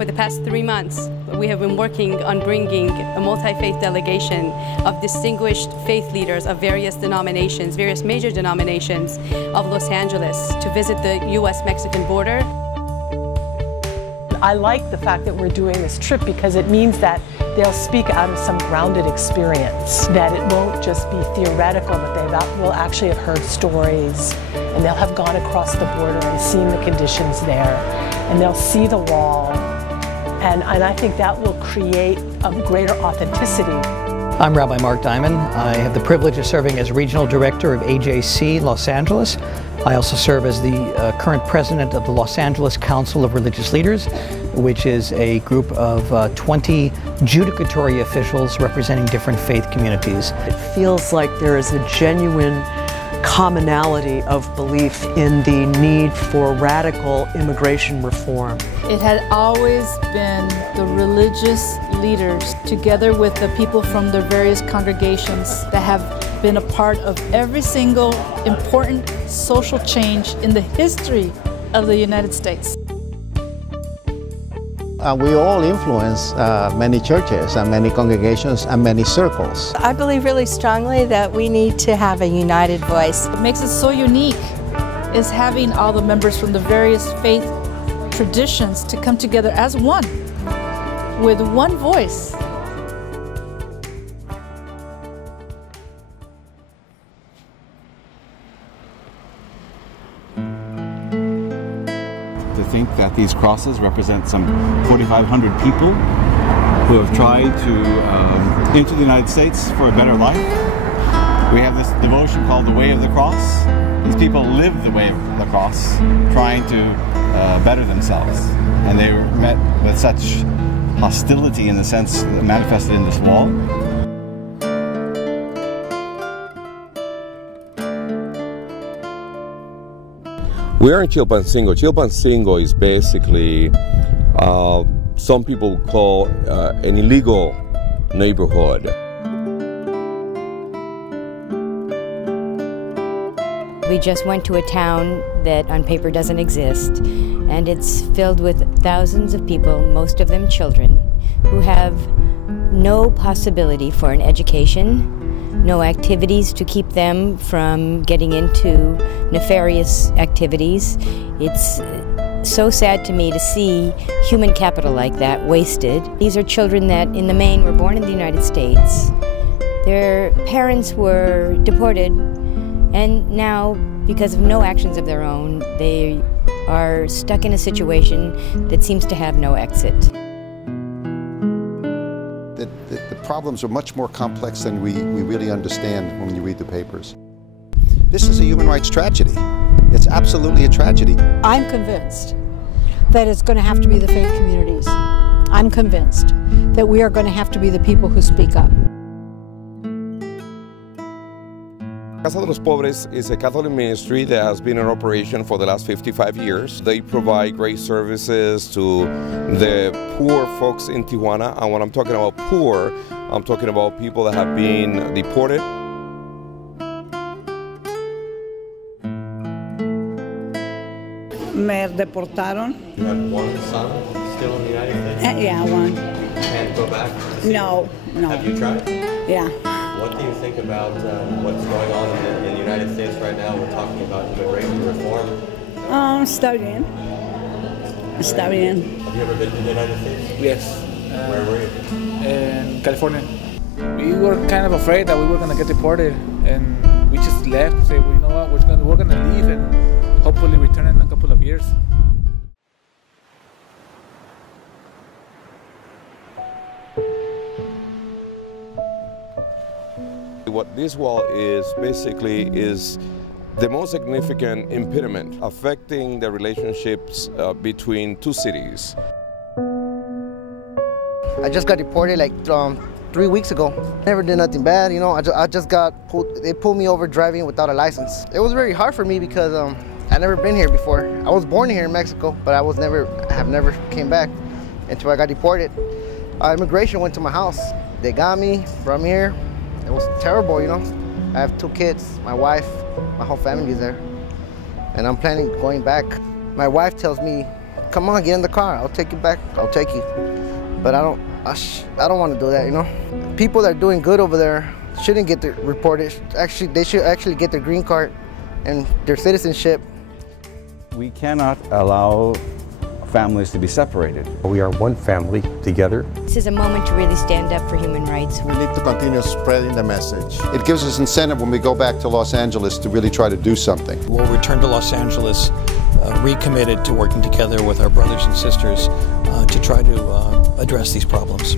For the past 3 months, we have been working on bringing a multi-faith delegation of distinguished faith leaders of various denominations, various major denominations of Los Angeles to visit the U.S.-Mexican border. I like the fact that we're doing this trip because it means that they'll speak out of some grounded experience, that it won't just be theoretical, but they will actually have heard stories, and they'll have gone across the border and seen the conditions there, and they'll see the wall, and I think that will create a greater authenticity. I'm Rabbi Mark Diamond. I have the privilege of serving as Regional Director of AJC Los Angeles. I also serve as the current President of the Los Angeles Council of Religious Leaders, which is a group of 20 judicatory officials representing different faith communities. It feels like there is a genuine commonality of belief in the need for radical immigration reform. It had always been the religious leaders, together with the people from their various congregations, that have been a part of every single important social change in the history of the United States. We all influence many churches and many congregations and many circles. I believe really strongly that we need to have a united voice. What makes it so unique is having all the members from the various faith traditions to come together as one, with one voice. To think that these crosses represent some 4,500 people who have tried to enter the United States for a better life. We have this devotion called the Way of the Cross. These people live the Way of the Cross, trying to better themselves. And they were met with such hostility in the sense manifested in this wall. We are in Chilpancingo. Chilpancingo is basically some people call an illegal neighborhood. We just went to a town that on paper doesn't exist, and it's filled with thousands of people, most of them children, who have no possibility for an education, no activities to keep them from getting into nefarious activities. It's so sad to me to see human capital like that wasted. These are children that in the main were born in the United States. Their parents were deported, and now, because of no actions of their own, they are stuck in a situation that seems to have no exit. The problems are much more complex than we really understand when you read the papers. This is a human rights tragedy. It's absolutely a tragedy. I'm convinced that it's going to have to be the faith communities. I'm convinced that we are going to have to be the people who speak up. Casa de los Pobres is a Catholic ministry that has been in operation for the last 55 years. They provide great services to the poor folks in Tijuana. And when I'm talking about poor, I'm talking about people that have been deported. Me deportaron. You have one son still in the United States? Yeah, one. Can't go back? No, no. Have you tried? Yeah. What do you think about what's going on in the United States right now? We're talking about immigration reform. Está bien. Está bien. Have you ever been to the United States? Yes. Where were you? In California. We were kind of afraid that we were going to get deported, and we just left to say, well, you know what, we're going to leave and hopefully return in a couple of years. What this wall is basically is the most significant impediment affecting the relationships between two cities. I just got deported like 3 weeks ago. Never did nothing bad, you know. I just got pulled. They pulled me over driving without a license. It was very hard for me because I'd never been here before. I was born here in Mexico, but I have never came back until I got deported. Immigration went to my house. They got me from here. It was terrible, you know. I have 2 kids, my wife, my whole family is there. And I'm planning on going back. My wife tells me come on, get in the car. I'll take you back. I'll take you. But I don't want to do that, you know. People that are doing good over there shouldn't get reported. Actually, they should actually get their green card and their citizenship. We cannot allow families to be separated. We are one family together. This is a moment to really stand up for human rights. We need to continue spreading the message. It gives us incentive when we go back to Los Angeles to really try to do something. We'll return to Los Angeles recommitted to working together with our brothers and sisters to try to address these problems.